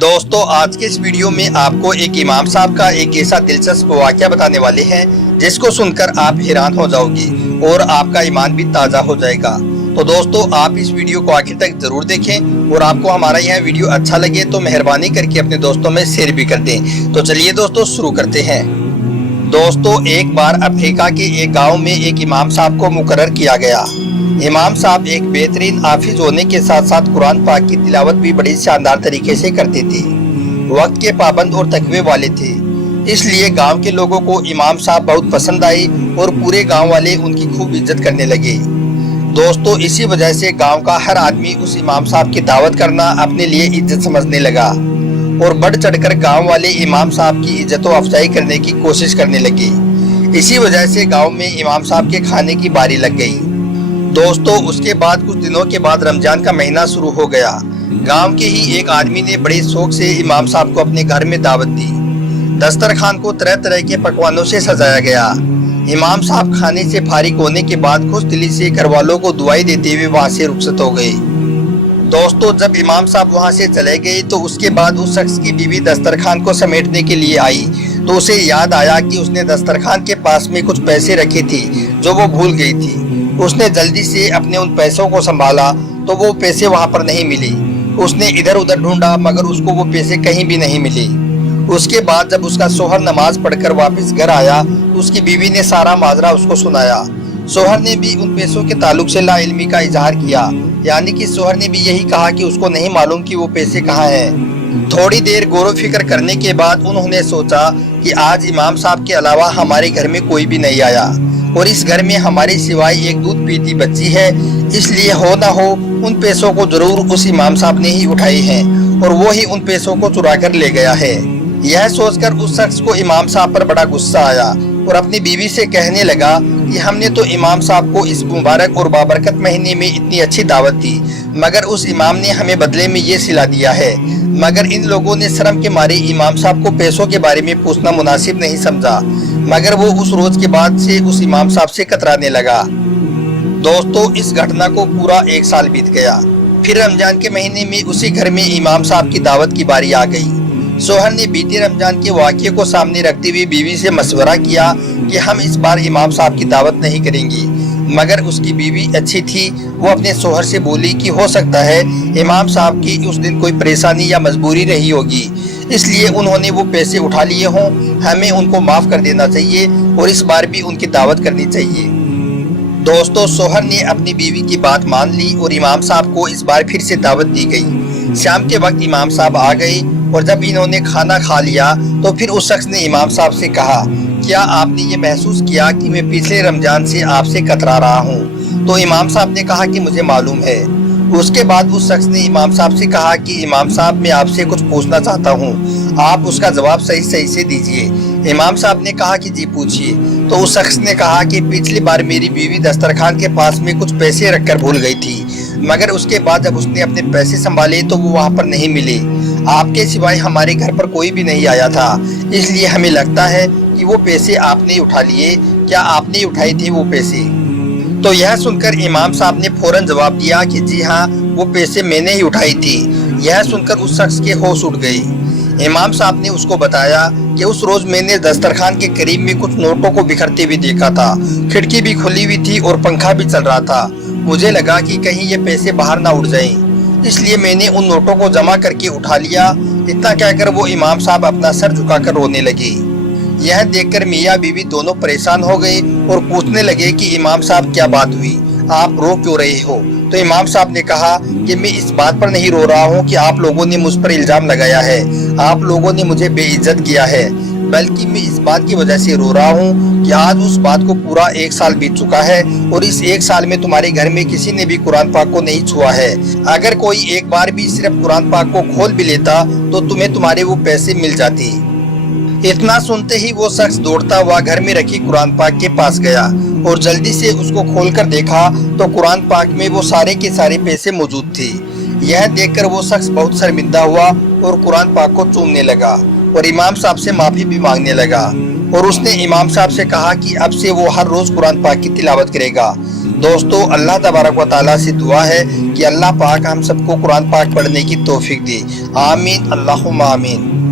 दोस्तों आज के इस वीडियो में आपको एक इमाम साहब का एक ऐसा दिलचस्प वाक़या बताने वाले हैं जिसको सुनकर आप हैरान हो जाओगे और आपका ईमान भी ताज़ा हो जाएगा। तो दोस्तों आप इस वीडियो को आखिर तक जरूर देखें और आपको हमारा यह वीडियो अच्छा लगे तो मेहरबानी करके अपने दोस्तों में शेयर भी कर दें। तो चलिए दोस्तों शुरू करते हैं। दोस्तों एक बार अफ्रीका के एक गाँव में एक इमाम साहब को मुकर्रर किया गया। इमाम साहब एक बेहतरीन हाफिज होने के साथ साथ कुरान पाक की तिलावत भी बड़ी शानदार तरीके से करते थे। वक्त के पाबंद और तकवे वाले थे, इसलिए गांव के लोगों को इमाम साहब बहुत पसंद आए और पूरे गांव वाले उनकी खूब इज्जत करने लगे। दोस्तों इसी वजह से गांव का हर आदमी उस इमाम साहब की दावत करना अपने लिए इज्जत समझने लगा और बढ़ चढ़कर गाँव वाले इमाम साहब की इज्जत व अफजाई करने की कोशिश करने लगे। इसी वजह से गाँव में इमाम साहब के खाने की बारी लग गई। दोस्तों उसके बाद कुछ दिनों के बाद रमजान का महीना शुरू हो गया। गांव के ही एक आदमी ने बड़े शौक से इमाम साहब को अपने घर में दावत दी। दस्तरखान को तरह तरह के पकवानों से सजाया गया। इमाम साहब खाने से फारिग होने के बाद खुश दिली से घर वालों को दुआई देते हुए वहां से रुखसत हो गए। दोस्तों जब इमाम साहब वहां से चले गए तो उसके बाद उस शख्स की बीवी दस्तरखान को समेटने के लिए आई तो उसे याद आया कि उसने दस्तरखान के पास में कुछ पैसे रखे थे जो वो भूल गई थी। उसने जल्दी से अपने उन पैसों को संभाला तो वो पैसे वहां पर नहीं मिले। उसने इधर उधर ढूंढा मगर उसको वो पैसे कहीं भी नहीं मिले। उसके बाद जब उसका शोहर नमाज पढ़कर वापस घर आया तो उसकी बीवी ने सारा माजरा उसको सुनाया। शोहर ने भी उन पैसों के ताल्लुक से लाइल्मी का इजहार किया, यानी कि शोहर ने भी यही कहा कि उसको नहीं मालूम कि वो पैसे कहाँ हैं। थोड़ी देर गौर फिक्र करने के बाद उन्होंने सोचा कि आज इमाम साहब के अलावा हमारे घर में कोई भी नहीं आया और इस घर में हमारे सिवाय एक दूध पीती बच्ची है, इसलिए हो ना हो उन पैसों को जरूर उस इमाम साहब ने ही उठाए हैं और वो ही उन पैसों को चुरा कर ले गया है। यह सोचकर उस शख्स को इमाम साहब पर बड़ा गुस्सा आया और अपनी बीवी से कहने लगा कि हमने तो इमाम साहब को इस मुबारक और बाबरकत महीने में इतनी अच्छी दावत दी मगर उस इमाम ने हमें बदले में ये सिला दिया है। मगर इन लोगों ने शर्म के मारे इमाम साहब को पैसों के बारे में पूछना मुनासिब नहीं समझा, मगर वो उस रोज के बाद से उस इमाम साहब से कतराने लगा। दोस्तों इस घटना को पूरा एक साल बीत गया। फिर रमजान के महीने में उसी घर में इमाम साहब की दावत की बारी आ गई। शोहर ने बीते रमजान के वाक़ये को सामने रखते हुए बीवी से मशवरा किया कि हम इस बार इमाम साहब की दावत नहीं करेंगे, मगर उसकी बीवी अच्छी थी। वो अपने शोहर से बोली कि हो सकता है इमाम साहब की उस दिन कोई परेशानी या मजबूरी रही होगी, इसलिए उन्होंने वो पैसे उठा लिए हों, हमें उनको माफ़ कर देना चाहिए और इस बार भी उनकी दावत करनी चाहिए। दोस्तों शोहर ने अपनी बीवी की बात मान ली और इमाम साहब को इस बार फिर से दावत दी गई। शाम के वक्त इमाम साहब आ गए और जब इन्होंने खाना खा लिया तो फिर उस शख्स ने इमाम साहब से कहा, क्या आपने ये महसूस किया कि मैं पिछले रमजान से आपसे कतरा रहा हूँ? तो इमाम साहब ने कहा कि मुझे मालूम है। उसके बाद उस शख्स ने इमाम साहब से कहा कि इमाम साहब मैं आपसे कुछ पूछना चाहता हूँ, आप उसका जवाब सही सही से दीजिए। इमाम साहब ने कहा कि जी पूछिए। तो उस शख्स ने कहा कि पिछली बार मेरी बीवी दस्तरखान के पास में कुछ पैसे रखकर भूल गई थी, मगर उसके बाद जब उसने अपने पैसे संभाले तो वो वहाँ पर नहीं मिले। आपके सिवाय हमारे घर पर कोई भी नहीं आया था, इसलिए हमें लगता है कि वो पैसे आपने उठा लिए। क्या आपने उठाए थे वो पैसे? तो यह सुनकर इमाम साहब ने फौरन जवाब दिया कि जी हाँ वो पैसे मैंने ही उठाई थी। यह सुनकर उस शख्स के होश उड़ गए। इमाम साहब ने उसको बताया कि उस रोज मैंने दस्तरखान के करीब में कुछ नोटों को बिखरते हुए देखा था। खिड़की भी खुली हुई थी और पंखा भी चल रहा था। मुझे लगा कि कहीं ये पैसे बाहर ना उड़ जाएं, इसलिए मैंने उन नोटों को जमा करके उठा लिया। इतना कहकर वो इमाम साहब अपना सर झुकाकर रोने लगे। यह देखकर मियाँ बीवी दोनों परेशान हो गए और पूछने लगे कि इमाम साहब क्या बात हुई, आप रो क्यों रहे हो? तो इमाम साहब ने कहा कि मैं इस बात पर नहीं रो रहा हूँ कि आप लोगों ने मुझ पर इल्जाम लगाया है, आप लोगों ने मुझे बेइज्जत किया है, बल्कि मैं इस बात की वजह से रो रहा हूँ कि आज उस बात को पूरा एक साल बीत चुका है और इस एक साल में तुम्हारे घर में किसी ने भी कुरान पाक को नहीं छुआ है। अगर कोई एक बार भी सिर्फ कुरान पाक को खोल भी लेता तो तुम्हें तुम्हारे वो पैसे मिल जाते। इतना सुनते ही वो शख्स दौड़ता हुआ घर में रखी कुरान पाक के पास गया और जल्दी से उसको खोलकर देखा तो कुरान पाक में वो सारे के सारे पैसे मौजूद थे। यह देखकर वो शख्स बहुत शर्मिंदा हुआ और कुरान पाक को चूमने लगा और इमाम साहब से माफी भी मांगने लगा और उसने इमाम साहब से कहा कि अब से वो हर रोज कुरान पाक की तिलावत करेगा। दोस्तों अल्लाह तबारक व ताला से दुआ है कि अल्लाह पाक हम सबको कुरान पाक पढ़ने की तौफीक दे। आमीन, अल्लाहुम्मा आमीन।